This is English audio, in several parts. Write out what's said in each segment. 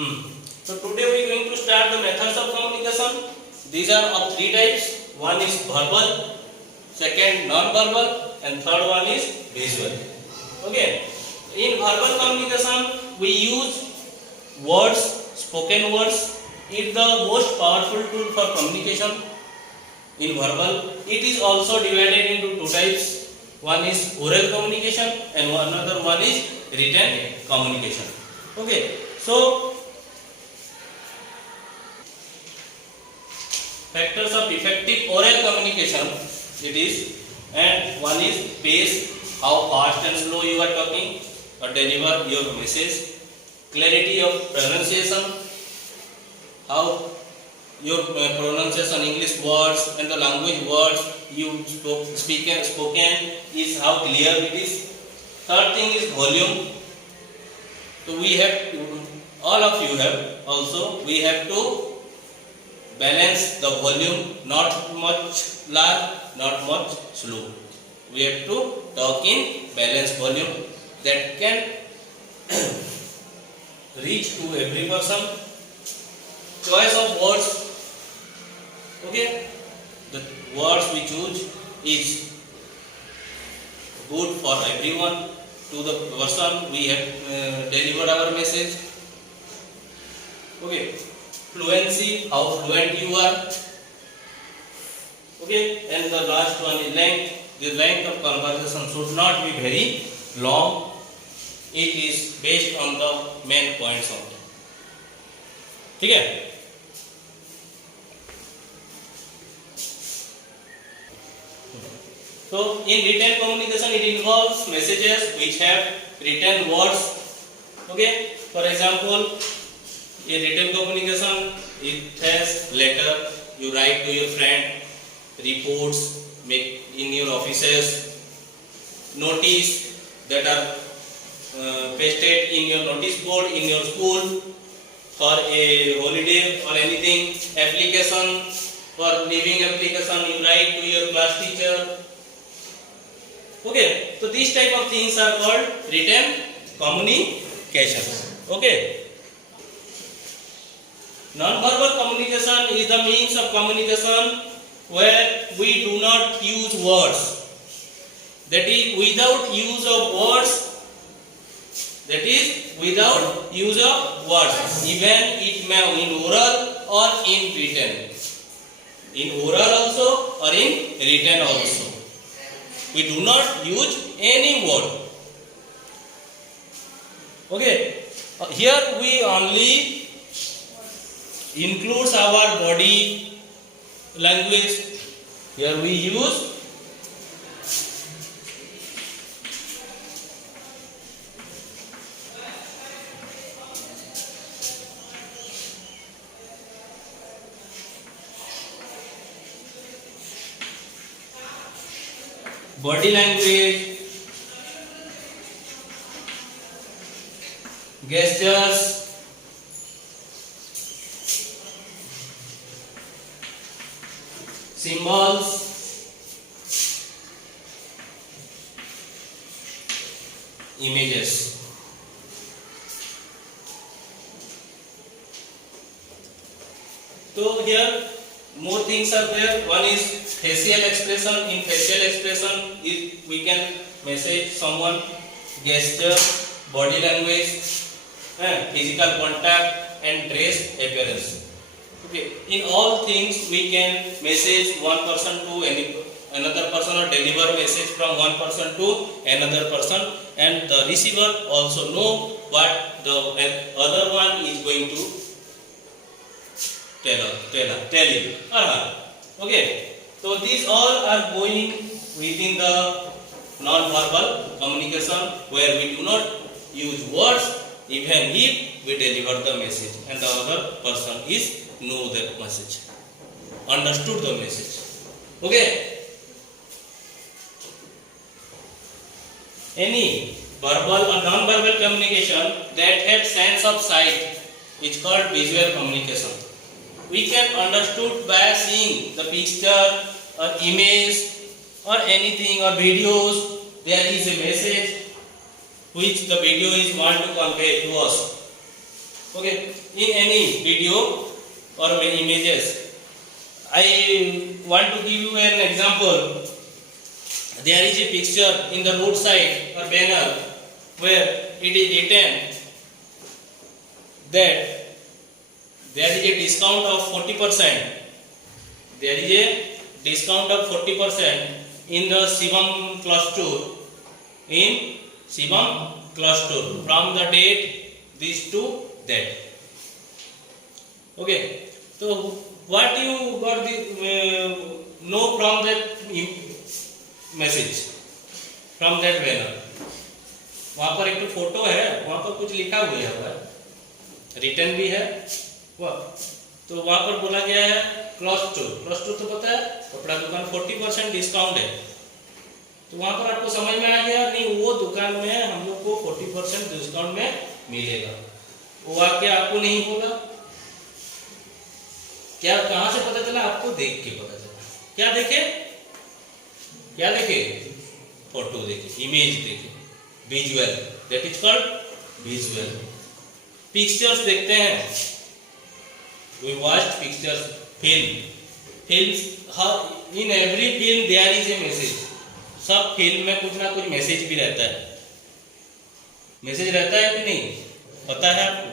So today we are going to start the methods of communication. These are of three types. One is verbal, second non-verbal, and third one is visual. Okay. In verbal communication, we use words, spoken words. It's the most powerful tool for communication. In verbal, it is also divided into two types. One is oral communication and another one is written communication. Okay. So factors of effective oral communication it is, and one is pace, how fast and slow you are talking or deliver your message, clarity of pronunciation, how your pronunciation English words and the language words you spoken is how clear it is. Third thing is volume. So we have to, all of you have also, we have to balance the volume, not much loud, not much slow. We have to talk in balanced volume that can reach to every person. Choice of words. Okay, the words we choose is good for everyone. To the person we have delivered our message. Okay, fluency, how fluent you are. Okay, and the last one is length. The length of conversation should not be very long. It is based on the main points only. ठीक है? So in written communication, it involves messages which have written words. Okay. For example, in written communication, it has letter you write to your friend, reports make in your offices, notice that are pasted in your notice board in your school for a holiday or anything, application for leaving application you write to your class teacher. Okay, so these type of things are called written communication. Okay. Non-verbal communication is the means of communication where we do not use words. That is without use of words. That is without use of words. Even it may in oral or in written. In oral also or in written also. We do not use any word. Okay. Here we only includes our body language. Here we use body language, gestures, symbols, images. So here more things are there. One is facial expression. In facial expression, if we can message someone, gesture, body language, physical contact, and dress appearance. Okay. In all things, we can message one person to another person or deliver message from one person to another person, and the receiver also know what the other one is going to tell you. Okay. So these all are going within the non-verbal communication where we do not use words even if we deliver the message and the other person is know that message, understood the message. Okay. Any verbal or non-verbal communication that has sense of sight is called visual communication. We can understood by seeing the picture or image or anything or videos. There is a message which the video is want to convey to us. Okay. in any video or images. I want to give you an example. There is a picture in the roadside or banner where it is written that there is a discount of 40%. There is a discount of 40% in the Shivam cluster. In Shivam cluster from the date this to that. Okay. So what you got the know from that message, from that banner? वहाँ पर एक तो photo है, वहाँ पर कुछ लिखा हुआ है, रिटर्न भी है, वाह। तो वहाँ पर बोला गया है क्लॉथ स्टोर तो पता है कपड़ा दुकान 40% डिस्काउंट है। तो वहाँ पर आपको समझ में आ गया नहीं, वो दुकान में हम लोग को 40% डिस्काउंट में मिलेगा। वो वाक्य आपको नहीं बोला, क्या कहाँ से पता चला? आपको देख के पता चला। क्या देखे? क्या देखे? फोटो देखे, इमेज देखे, visual, that is called visual. Pictures देखते हैं, we watched pictures, films, in every film there is a message. सब फिल्म में कुछ ना कुछ मैसेज भी रहता है। मैसेज रहता है कि नहीं, पता है आपको?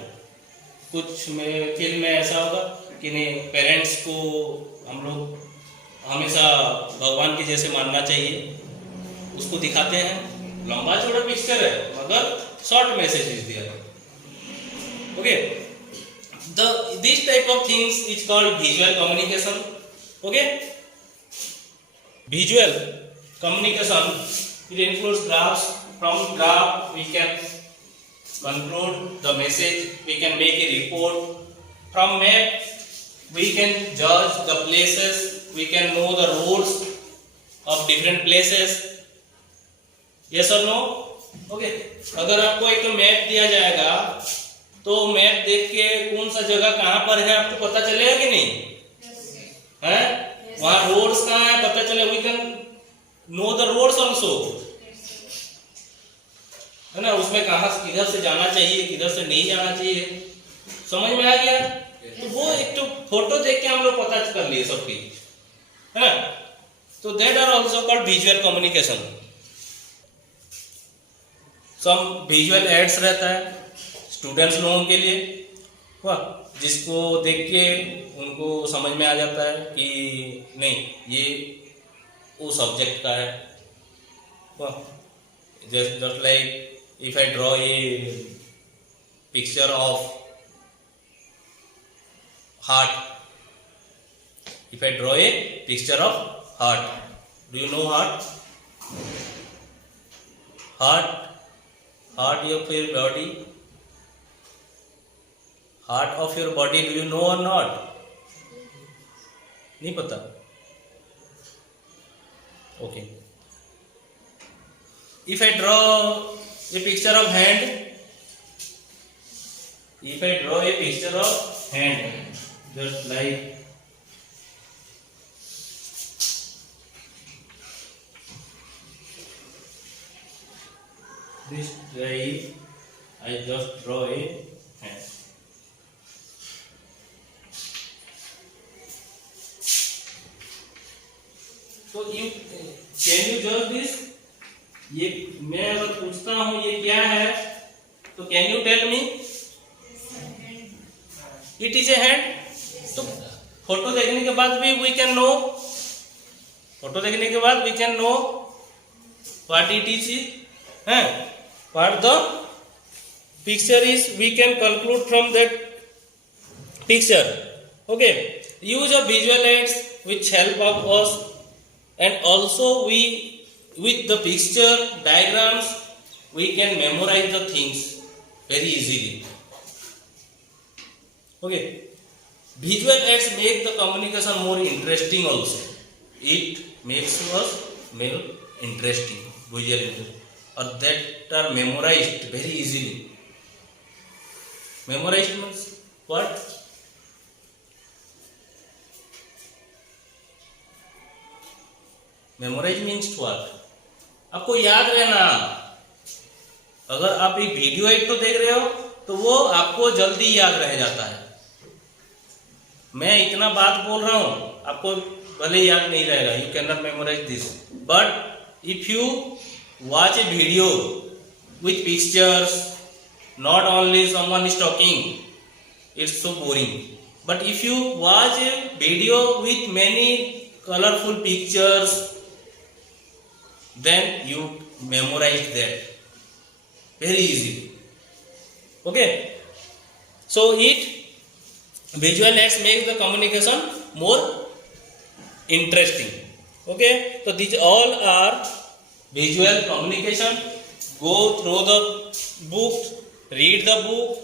कुछ में फिल्म में ऐसा होगा कि नहीं, पेरेंट्स को हम लोग हमेशा भगवान के जैसे मानना चाहिए, उसको दिखाते हैं। लंबा चौड़ा पिक्चर है मगर शॉर्ट मैसेज इज दिया। Okay, this type of things is called visual communication. Okay, visual communication it includes graphs. From graph we can conclude the message, we can make a report. From map we can judge the places, we can know the roads of different places. Yes or no? Okay, अगर आपको एक map दिया जाएगा तो map देख के कौन सा जगह कहाँ पर है आपको पता चलेगा कि नहीं? है, वहाँ रोड्स कहाँ है पता चले, we can know the roads also, है ना? उसमें कहाँ किधर से जाना चाहिए, किधर से नहीं जाना चाहिए, समझ में आ गया? तो वो एक तो फोटो देख के हम लोग पता कर लिए सब चीज, है ना? तो that are also called visual communication. Some visual aids रहता है स्टूडेंट्स लोगों के लिए, वाह, जिसको देख के उनको समझ में आ जाता है कि नहीं ये वो सब्जेक्ट का है। वाह, just like if I draw a picture of heart, if I draw a picture of heart, do you know heart? Heart of your body, heart of your body, do you know or not? नहीं पता? Okay. If I draw a picture of hand, if I draw a picture of hand, just like this type, I just draw a hand. So you can you judge this? ये मैं अगर पूछता हूं ये क्या है तो can you tell me? It is a hand. तो फोटो देखने के बाद भी वी कैन नो, फोटो देखने के बाद we can know what it is है, what the picture is, we can conclude from that picture. Okay, use of visual aids which help of us and also we with the picture diagrams we can memorize the things very easily. Okay, visual aids make the communication more interesting also. It makes us more interesting, visual, or that are memorized very easily. Memorized means what? Memorize means what? आपको याद रहना। अगर आप एक video एक तो देख रहे हो तो वो आपको जल्दी याद रह जाता है। मैं इतना बात बोल रहा हूं, आपको भले याद नहीं रहेगा, you can not memorise this, but if you watch a video with pictures, not only someone is talking, it's so boring. But if you watch a video with many colorful pictures, then you memorize that very easily. Okay, so it visual aids make the communication more interesting. Okay, so these all are visual communication. Go through the book, read the book,